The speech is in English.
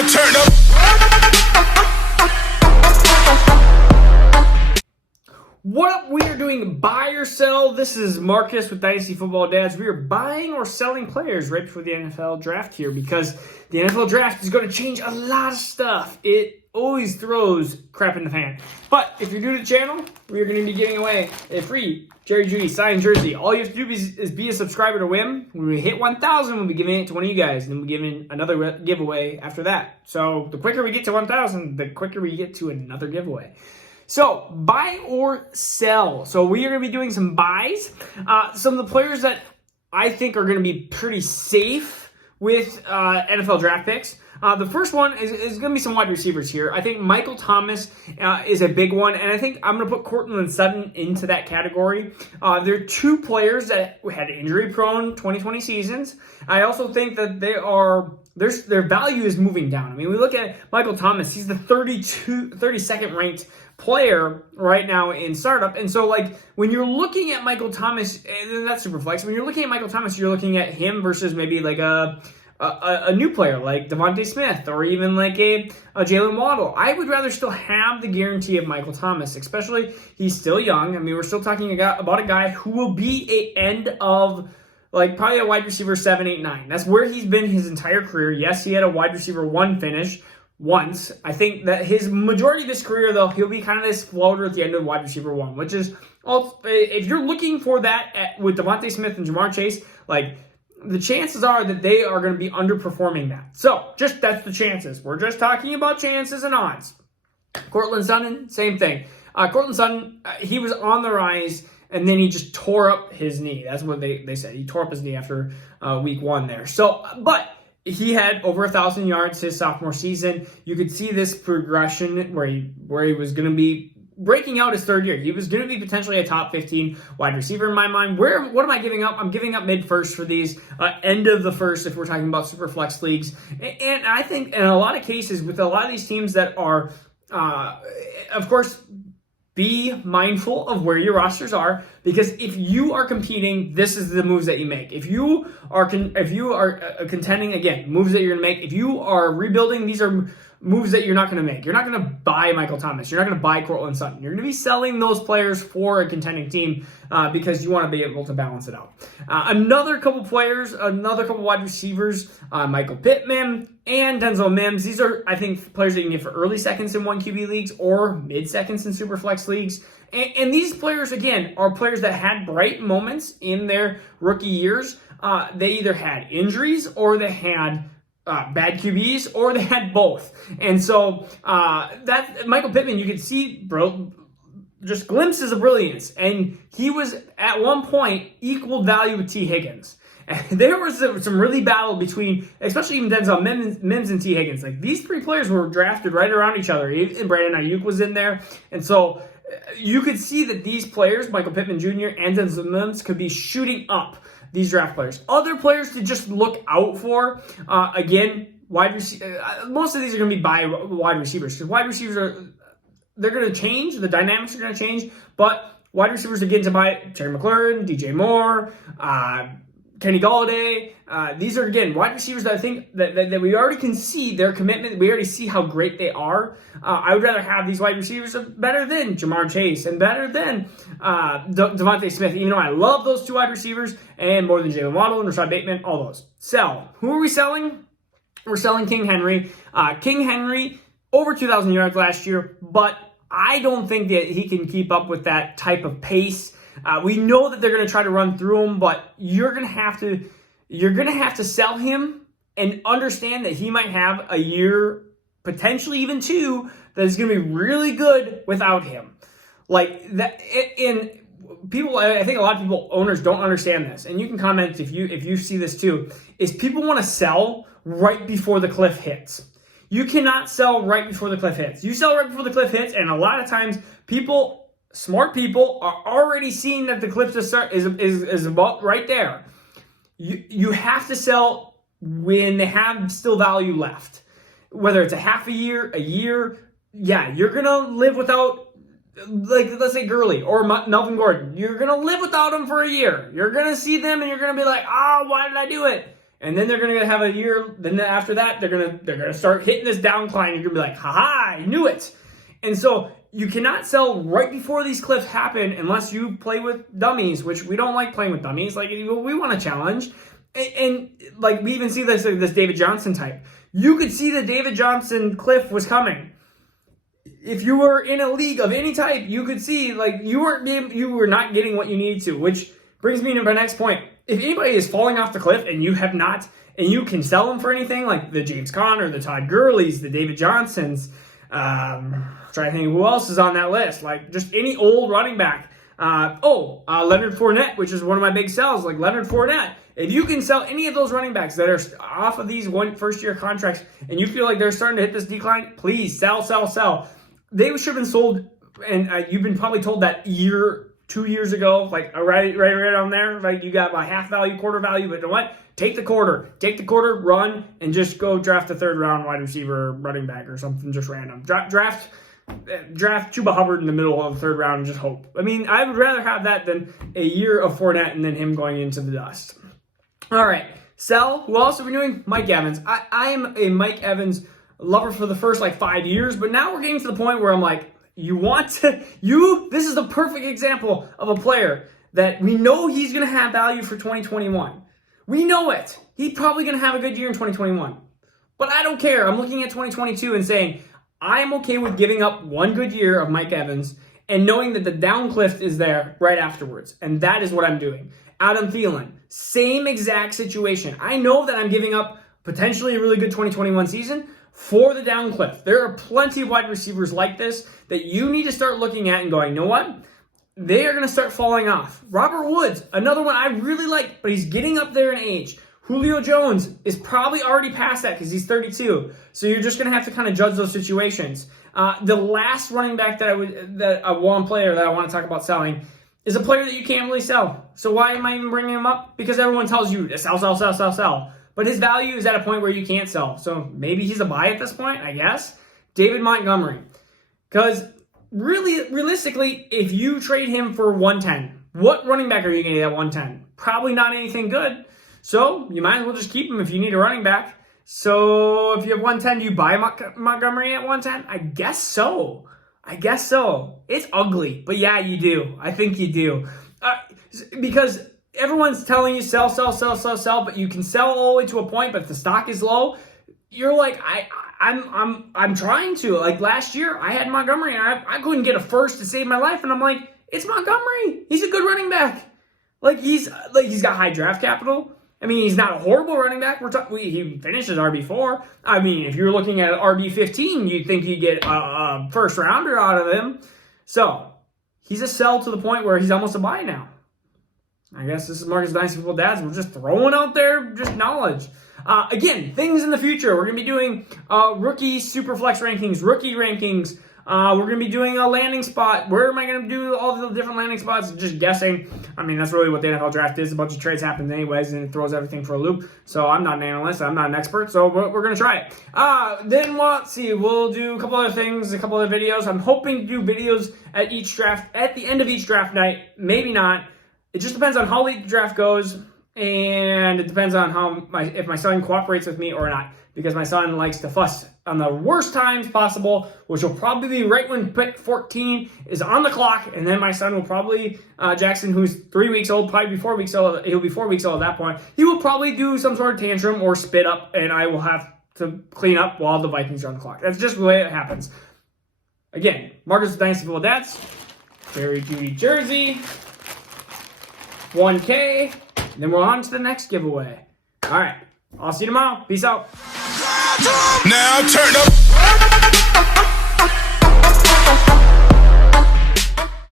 now turn up. What up? We are doing buy or sell. This is Marcus with Dynasty Football Dads. We are buying or selling players right before the NFL draft here because the NFL draft is going to change a lot of stuff. It always throws crap in the fan. But if you're new to the channel, we are going to be giving away a free Jerry Jeudy signed jersey. All you have to do is be a subscriber to win. When we hit 1,000, we'll be giving it to one of you guys. And then we'll be giving another giveaway after that. So the quicker we get to 1,000, the quicker we get to another giveaway. So, buy or sell. So, we are going to be doing some buys. Some of the players that I think are going to be pretty safe with NFL draft picks. The first one is going to be some wide receivers here. I think Michael Thomas is a big one, and I think I'm going to put Courtland Sutton into that category. They're two players that had injury-prone 2020 seasons. I also think that their value is moving down. I mean, we look at Michael Thomas. He's the 32nd ranked player right now in startup. And so, like, when you're looking at Michael Thomas, and that's super flex, when you're looking at Michael Thomas, you're looking at him versus maybe like a new player like Devontae Smith or even like a Jalen Waddle. I would rather still have the guarantee of Michael Thomas, especially he's still young. I mean, we're still talking about a guy who will be a end of like probably a wide receiver 7, 8, 9. That's where he's been his entire career. Yes, he had a wide receiver 1 finish once. I think that his majority of his career, though, he'll be kind of this floater at the end of wide receiver 1, which is, if you're looking for that with Devontae Smith and Jamar Chase, like, the chances are that they are going to be underperforming that. So, that's the chances. We're just talking about chances and odds. Courtland Sutton, same thing. Courtland Sutton, he was on the rise, and then he just tore up his knee. That's what they said. He tore up his knee after week 1 there. So, but he had over 1,000 yards his sophomore season. You could see this progression where he was going to be breaking out his third year. He was going to be potentially a top 15 wide receiver in my mind. What am I giving up? I'm giving up mid-first for these, end of the first if we're talking about super flex leagues. And I think in a lot of cases with a lot of these teams that are, of course, be mindful of where your rosters are, because if you are competing, this is the moves that you make. If you are contending, again, moves that you're going to make. If you are rebuilding, these are moves that you're not going to make. You're not going to buy Michael Thomas. You're not going to buy Courtland Sutton. You're going to be selling those players for a contending team because you want to be able to balance it out. Another couple wide receivers, Michael Pittman and Denzel Mims. These are, I think, players that you can get for early seconds in 1 QB leagues or mid-seconds in super flex leagues. And these players, again, are players that had bright moments in their rookie years. They either had injuries or they had bad QBs, or they had both. And so that Michael Pittman, you could see, just glimpses of brilliance. And he was, at one point, equal value with T. Higgins. And there was some really battle between, especially even Denzel Mims and T. Higgins. Like, these three players were drafted right around each other. And Brandon Ayuk was in there. And so you could see that these players, Michael Pittman Jr. and Denzel Mims, could be shooting up these draft players. Other players to just look out for, again, wide receiver. Most of these are going to be by wide receivers, because wide receivers they're going to change. The dynamics are going to change, but wide receivers again to buy Terry McLaurin, DJ Moore, Kenny Golladay. These are, again, wide receivers that I think that we already can see their commitment. We already see how great they are. I would rather have these wide receivers better than Jamar Chase and better than Devontae Smith. Even though I love those two wide receivers and more than Jalen Waddle and Rashad Bateman, all those. Sell. Who are we selling? We're selling King Henry. King Henry, over 2,000 yards last year, but I don't think that he can keep up with that type of pace. We know that they're going to try to run through him, but you're going to have to sell him and understand that he might have a year, potentially even 2, that is going to be really good without him. Like that, and people, I think a lot of owners don't understand this, and you can comment if you see this too. Is people want to sell right before the cliff hits. You cannot sell right before the cliff hits. You sell right before the cliff hits, and a lot of times smart people are already seeing that the cliff is about right there. You have to sell when they have still value left. Whether it's a half a year, yeah, you're going to live without, like, let's say Gurley or Melvin Gordon. You're going to live without them for a year. You're going to see them and you're going to be like, why did I do it? And then they're going to have a year. Then after that, they're going to start hitting this downcline. You're going to be like, haha, I knew it. And so you cannot sell right before these cliffs happen unless you play with dummies, which we don't like playing with dummies. Like, we want to challenge. And like, we even see this David Johnson type. You could see the David Johnson cliff was coming. If you were in a league of any type, you could see, like, you were not getting what you needed to, which brings me to my next point. If anybody is falling off the cliff and you have not, and you can sell them for anything, like the James Conner, the Todd Gurleys, the David Johnsons, trying to think who else is on that list, like just any old running back. Leonard Fournette, which is one of my big sells, like Leonard Fournette. If you can sell any of those running backs that are off of these first-year contracts and you feel like they're starting to hit this decline, please sell. They should have been sold, and you've been probably told that 2 years ago, like right on there, like you got my half value, quarter value, but you know what? Take the quarter, run, and just go draft a third-round wide receiver, running back, or something just random. Draft Chuba Hubbard in the middle of the third round and just hope. I mean, I would rather have that than a year of Fournette and then him going into the dust. All right, sell. Who else are we doing? Mike Evans. I am a Mike Evans lover for the first 5 years, but now we're getting to the point where I'm like, this is the perfect example of a player that we know he's going to have value for 2021. We know it. He's probably going to have a good year in 2021. But I don't care. I'm looking at 2022 and saying, I'm okay with giving up one good year of Mike Evans and knowing that the down cliff is there right afterwards. And that is what I'm doing. Adam Thielen, same exact situation. I know that I'm giving up potentially a really good 2021 season for the down cliff. There are plenty of wide receivers like this that you need to start looking at and going, you know what? They are going to start falling off. Robert Woods, another one I really like, but he's getting up there in age. Julio Jones is probably already past that because he's 32. So you're just going to have to kind of judge those situations. The last running back one player that I want to talk about selling is a player that you can't really sell. So why am I even bringing him up? Because everyone tells you to sell. But his value is at a point where you can't sell. So maybe he's a buy at this point, I guess. David Montgomery. Because realistically, if you trade him for 110, what running back are you going to get at 110? Probably not anything good. So you might as well just keep him if you need a running back. So if you have 110, do you buy Montgomery at 110? I guess so. It's ugly, but yeah, you do. I think you do. Because everyone's telling you sell, but you can sell all the way to a point, but if the stock is low, you're like, I'm trying to. Like last year, I had Montgomery, and I couldn't get a first to save my life, and I'm like, it's Montgomery. He's a good running back. He's got high draft capital. I mean, he's not a horrible running back. He finishes RB4. I mean, if you're looking at RB15, you'd think you'd get a first rounder out of him. So he's a sell to the point where he's almost a buy now. I guess this is Marcus Dynasty Football Dads. We're just throwing out there just knowledge. Again, things in the future. We're going to be doing rookie superflex rankings, rookie rankings. We're going to be doing a landing spot. Where am I going to do all the different landing spots? Just guessing. I mean, that's really what the NFL draft is. A bunch of trades happen anyways, and it throws everything for a loop. So I'm not an analyst. I'm not an expert. So we're going to try it. Then let's see. We'll do a couple other things, a couple other videos. I'm hoping to do videos at the end of each draft night. Maybe not. It just depends on how late the draft goes, and it depends on if my son cooperates with me or not, because my son likes to fuss on the worst times possible, which will probably be right when pick 14 is on the clock, and then my son will probably, Jackson, who's 3 weeks old, probably be 4 weeks old, he'll be 4 weeks old at that point, he will probably do some sort of tantrum or spit up, and I will have to clean up while the Vikings are on the clock. That's just the way it happens. Again, Marcus Dynasty Football Dads, Jerry Judy jersey, 1K, and then we're on to the next giveaway. All right, I'll see you tomorrow. Peace out. Now turn up.